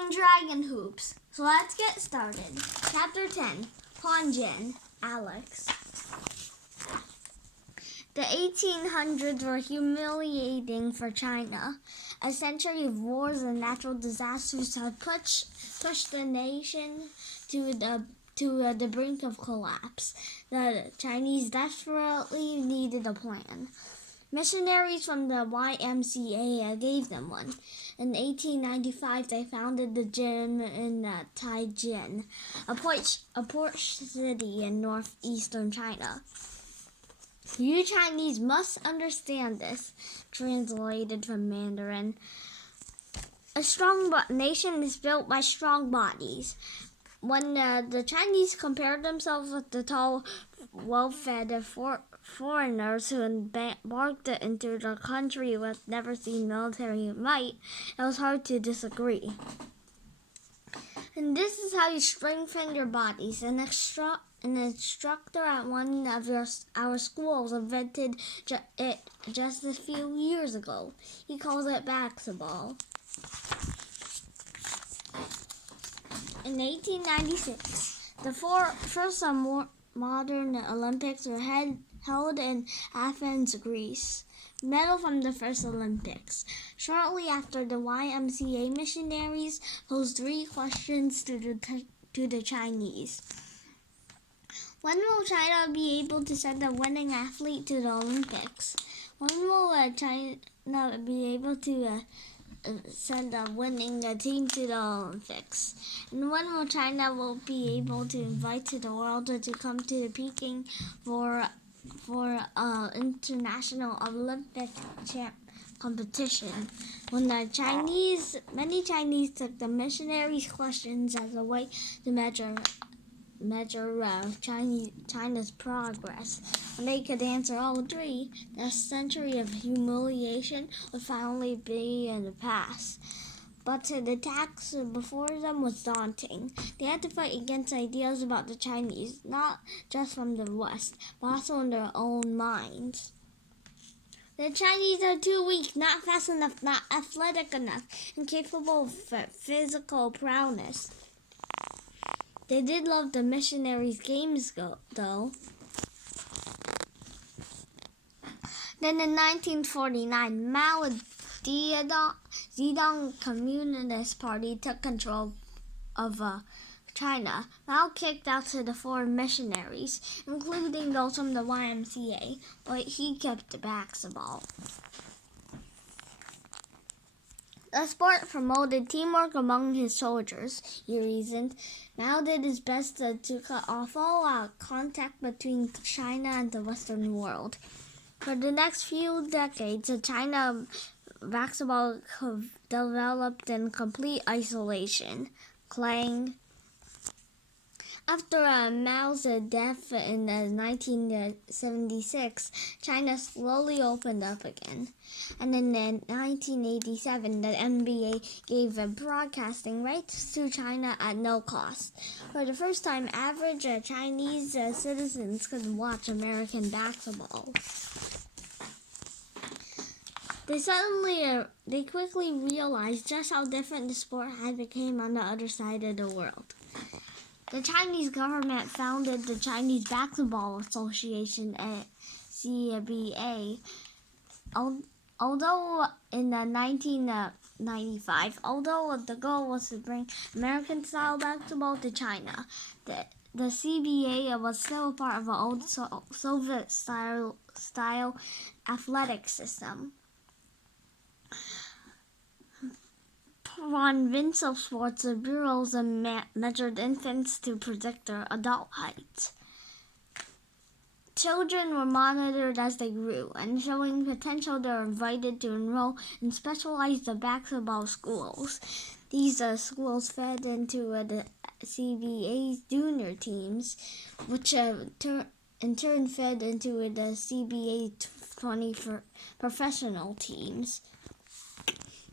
Shooting dragon hoops. So let's get started. Chapter 10. Hanjin, Alex. The 1800s were humiliating for China. A century of wars and natural disasters had pushed the nation to the brink of collapse. The Chinese desperately needed a plan. Missionaries from the YMCA gave them one. In 1895, they founded the gym in Taijin, a port city in northeastern China. You Chinese must understand this, translated from Mandarin. A strong nation is built by strong bodies. When the Chinese compared themselves with the tall, well-fed foreigners who embarked into the country with never seen military might, it was hard to disagree. And this is how you strengthen your bodies. An instructor at one of our schools invented it just a few years ago. He calls it basketball. In 1896, the first modern Olympics were held in Athens, Greece. Medal from the first Olympics. Shortly after, the YMCA missionaries posed 3 questions to the Chinese. When will China be able to send a winning athlete to the Olympics? When will China be able to send a winning team to the Olympics? And when will China be able to invite to the world to come to Peking for international Olympic competition? When many Chinese took the missionaries' questions as a way to measure China's progress. When they could answer all 3, the century of humiliation would finally be in the past. But the task before them was daunting. They had to fight against ideas about the Chinese, not just from the West, but also in their own minds. The Chinese are too weak, not fast enough, not athletic enough, incapable of physical prowess. They did love the missionaries' games, though. Then in 1949, Mao Zedong Communist Party took control of China. Mao kicked out to the foreign missionaries, including those from the YMCA, but he kept the basketball. The sport promoted teamwork among his soldiers, he reasoned. Mao did his best to cut off all contact between China and the Western world. For the next few decades, China basketball developed in complete isolation. Clang. After Mao's death in 1976, China slowly opened up again. And in 1987, the NBA gave broadcasting rights to China at no cost. For the first time, average Chinese citizens could watch American basketball. They quickly realized just how different the sport had become on the other side of the world. The Chinese government founded the Chinese Basketball Association, CBA. Although in 1995, the goal was to bring American-style basketball to China, the CBA was still a part of an old Soviet-style athletic system. Provincial sports bureaus measured infants to predict their adult height. Children were monitored as they grew, and showing potential, they were invited to enroll in specialized basketball schools. These schools fed into the CBA's junior teams, which in turn fed into the CBA 20 professional teams.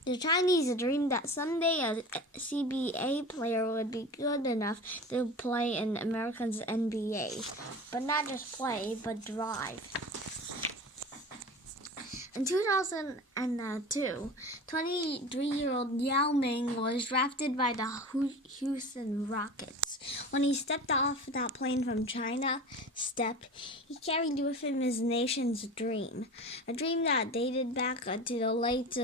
The Chinese dreamed that someday a CBA player would be good enough to play in America's NBA, but not just play, but drive. In 2002, 23-year-old Yao Ming was drafted by the Houston Rockets. When he stepped off that plane from China, he carried with him his nation's dream, a dream that dated back to the late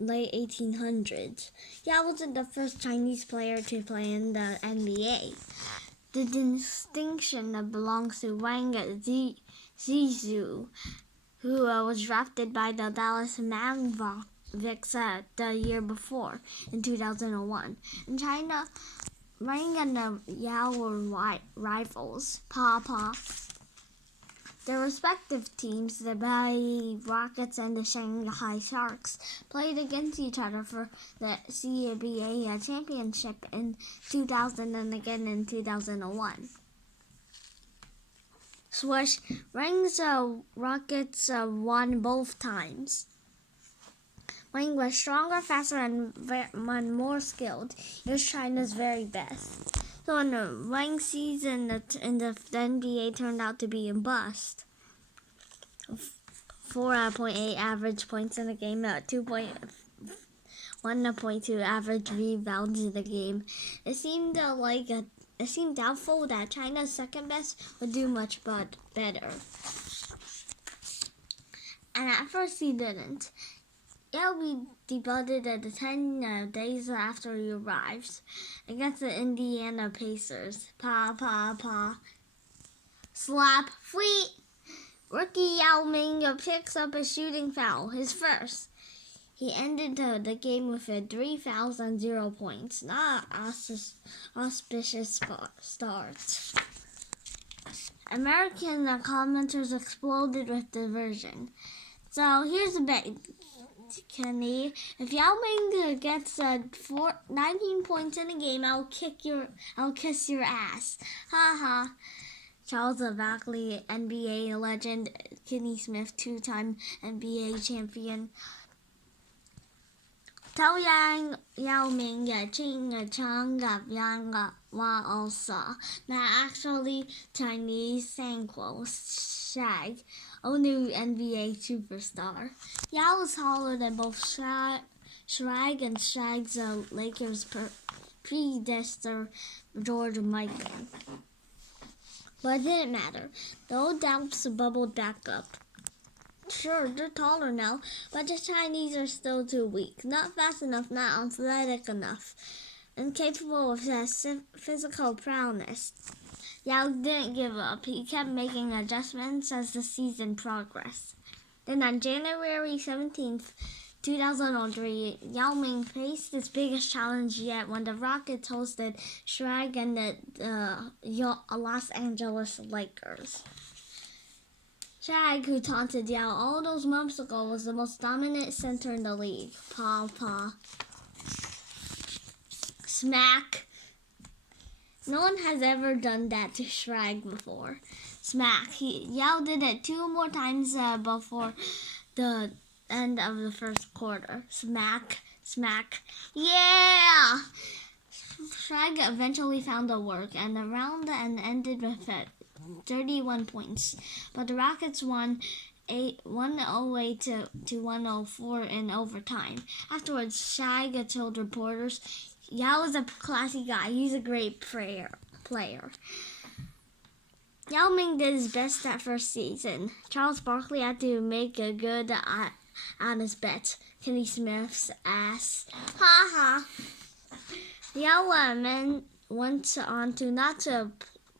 1800s. Yao wasn't the first Chinese player to play in the NBA. The distinction belongs to Wang Zizou, who was drafted by the Dallas Mavericks the year before, in 2001. In China, Wang and Yao were rivals. Their respective teams, the Bali Rockets and the Shanghai Sharks, played against each other for the CBA championship in 2000 and again in 2001. Swoosh, Wang's Rockets won both times. Wang was stronger, faster, and more skilled. He was China's very best. So in Wang's season in the NBA turned out to be a bust. 4.8 average points in a game, 1.2 average rebounds in the game. It seemed doubtful that China's second best would do much better. And at first he didn't. Yao debuted the 10 days after he arrived against the Indiana Pacers. Slap, fleet. Rookie Yao Ming picks up a shooting foul, his first. He ended the game with 3 fouls and 0 points. Not auspicious start. American commenters exploded with diversion. So here's a bet, Kenny. If Yao Ming gets 19 points in a game, I'll kiss your ass. Ha ha. Charles Barkley, NBA legend, Kenny Smith, 2-time NBA champion. Tao Yao Ming Ching Chang Yang Wa Also. Not actually Chinese Sanquo Shag, a new NBA superstar. Yao was taller than both Shrag and Shag's Lakers predecessor George Michael. But it didn't matter. The old doubts bubbled back up. Sure, they're taller now, but the Chinese are still too weak. Not fast enough, not athletic enough, incapable of physical prowess. Yao didn't give up. He kept making adjustments as the season progressed. Then on January 17th, 2003, Yao Ming faced his biggest challenge yet when the Rockets hosted Shrag and the Los Angeles Lakers. Shag, who taunted Yao all those months ago, was the most dominant center in the league. Smack. No one has ever done that to Shrag before. Smack. Yao did it 2 more times before the end of the first quarter. Smack. Yeah! Shrag eventually found the work, and the round ended with 31 points. But the Rockets won 108 to 104 in overtime. Afterwards, Shag told reporters, Yao is a classy guy. He's a great player. Yao Ming did his best that first season. Charles Barkley had to make a good on his bet. Kenny Smith's ass. Ha ha. Yao went on to not to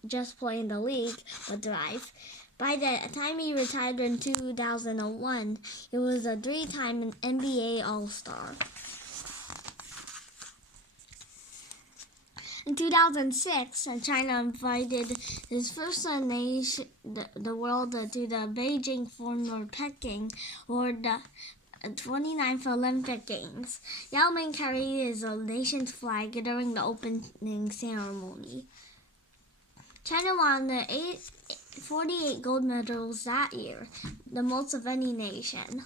just play in the league, but thrive. By the time he retired in 2001, he was a 3-time NBA All-Star. In 2006, China invited his first nation, the world, to the Beijing Former Peking, or the 29th Olympic Games. Yao Ming carried his nation's flag during the opening ceremony. China won 48 gold medals that year, the most of any nation.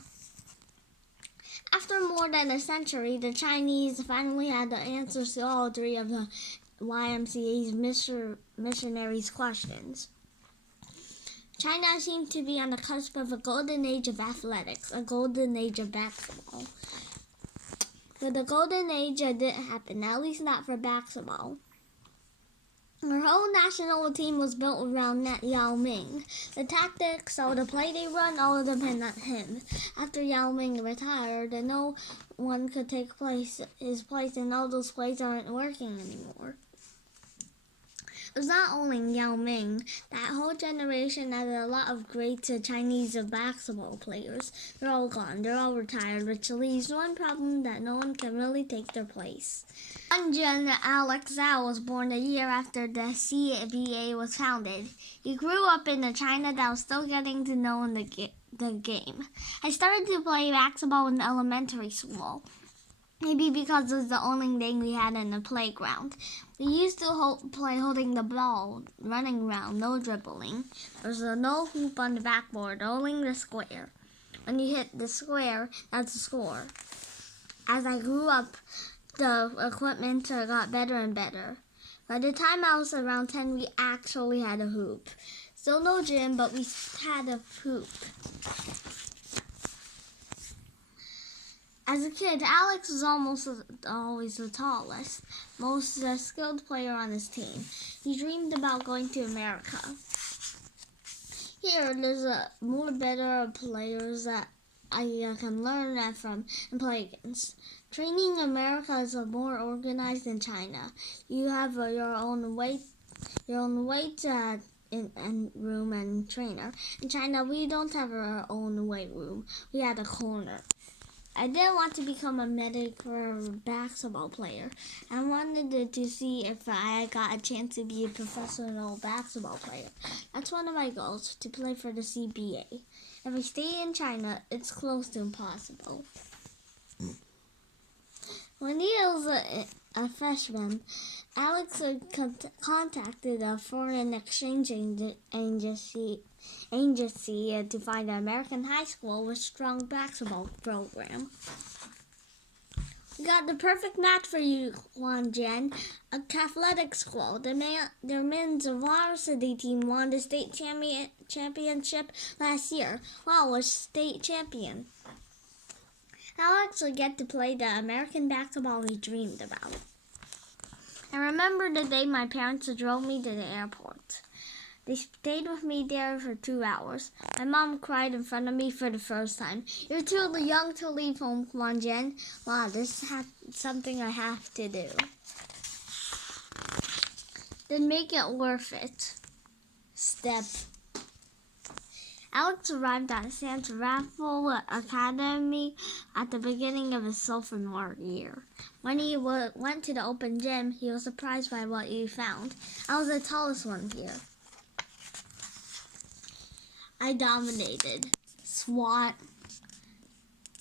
After more than a century, the Chinese finally had the answers to all 3 of the YMCA's missionaries' questions. China seemed to be on the cusp of a golden age of athletics, a golden age of basketball. But the golden age didn't happen, at least not for basketball. Our whole national team was built around Yao Ming. The tactics, so the play they run, all depend on him. After Yao Ming retired, no one could take his place, and all those plays aren't working anymore. It was not only Yao Ming. That whole generation had a lot of great Chinese basketball players. They're all gone. They're all retired, which leaves one problem that no one can really take their place. Jen Alex Zhao was born a year after the CBA was founded. He grew up in a China that was still getting to know the game. I started to play basketball in elementary school. Maybe because it was the only thing we had in the playground. We used to play holding the ball, running around, no dribbling. There was no hoop on the backboard, only the square. When you hit the square, that's a score. As I grew up, the equipment got better and better. By the time I was around 10, we actually had a hoop. Still no gym, but we had a hoop. As a kid, Alex was almost always the tallest, most skilled player on his team. He dreamed about going to America. Here, there's more better players that I can learn from and play against. Training in America is more organized than China. You have your own weight and room and trainer. In China, we don't have our own weight room. We had a corner. I didn't want to become a medic or a basketball player. I wanted to see if I got a chance to be a professional basketball player. That's one of my goals, to play for the CBA. If I stay in China, it's close to impossible. When he was a freshman, Alex contacted a foreign exchange agency to find an American high school with strong basketball program. We got the perfect match for you, Juan Jen, a athletic school. Their men's varsity team won the state championship last year. Wow, was state champion. Alex would get to play the American basketball he dreamed about. I remember the day my parents drove me to the airport. They stayed with me there for 2 hours. My mom cried in front of me for the first time. You're too young to leave home, Juan Jen. Wow, this is something I have to do. Then make it worth it. Step. Alex arrived at San Rafael Academy at the beginning of his sophomore year. When he went to the open gym, he was surprised by what he found. I was the tallest one here. I dominated. SWAT.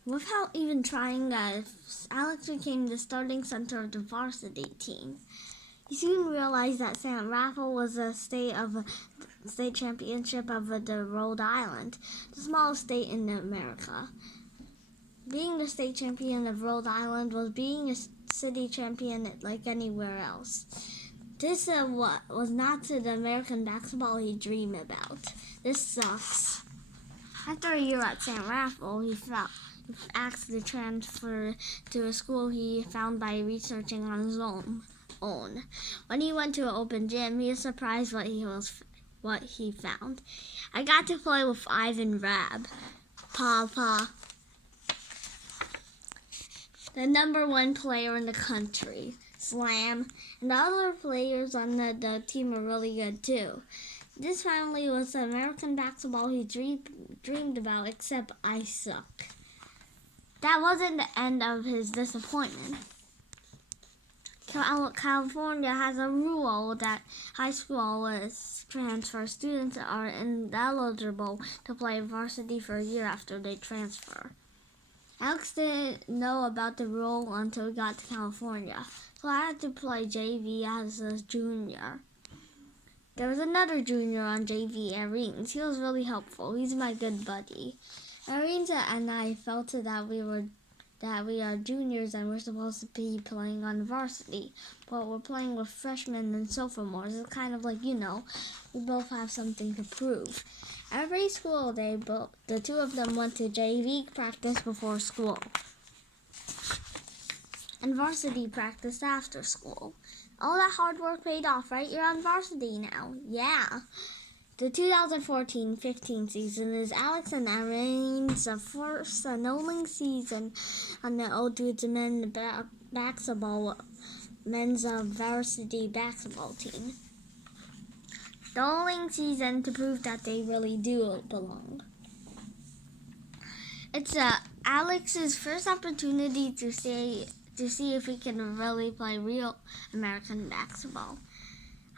Without even trying, Alex became the starting center of the varsity team. He soon realized that San Rafael was a state championship of the Rhode Island, the smallest state in America. Being the state champion of Rhode Island was being a city champion like anywhere else. This was not the American basketball he dreamed about. This sucks. After a year at San Rafael, he asked to transfer to a school he found by researching on his own. When he went to an open gym, he was surprised what he found. I got to play with Ivan Rabb, Papa, the number 1 player in the country, Slam, and the other players on the team were really good too. This family was the American basketball he dreamed about, except I suck. That wasn't the end of his disappointment. California has a rule that high school transfer students are ineligible to play varsity for a year after they transfer. Alex didn't know about the rule until we got to California, so I had to play JV as a junior. There was another junior on JV, Areens. He was really helpful. He's my good buddy. Areens and I felt that we are juniors and we're supposed to be playing on varsity, but we're playing with freshmen and sophomores. It's kind of like, we both have something to prove. Every school day, the two of them went to JV practice before school and varsity practice after school. All that hard work paid off, right? You're on varsity now. Yeah. The 2014-15 season is Alex and Aaron's first and only season on the Old Dudes men's varsity basketball team. The only season to prove that they really do belong. It's Alex's first opportunity to see if he can really play real American basketball.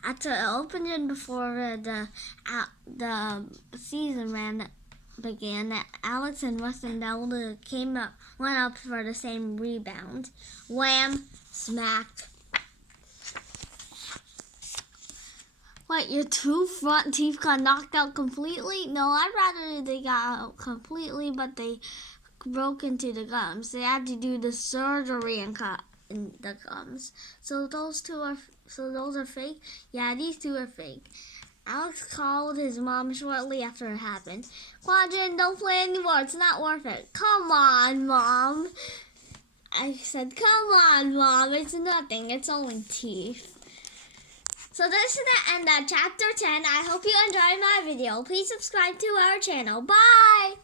At the opening before the season began, Alex and Weston Delta went up for the same rebound. Wham! Smacked. What, your two front teeth got knocked out completely? No, I'd rather they got out completely, but they broke into the gums. They had to do the surgery and cut in the gums. So those are fake? Yeah, these two are fake. Alex called his mom shortly after it happened. Quadrant, don't play anymore. It's not worth it. Come on, Mom. I said, come on, Mom. It's nothing. It's only teeth. So this is the end of chapter 10. I hope you enjoyed my video. Please subscribe to our channel. Bye!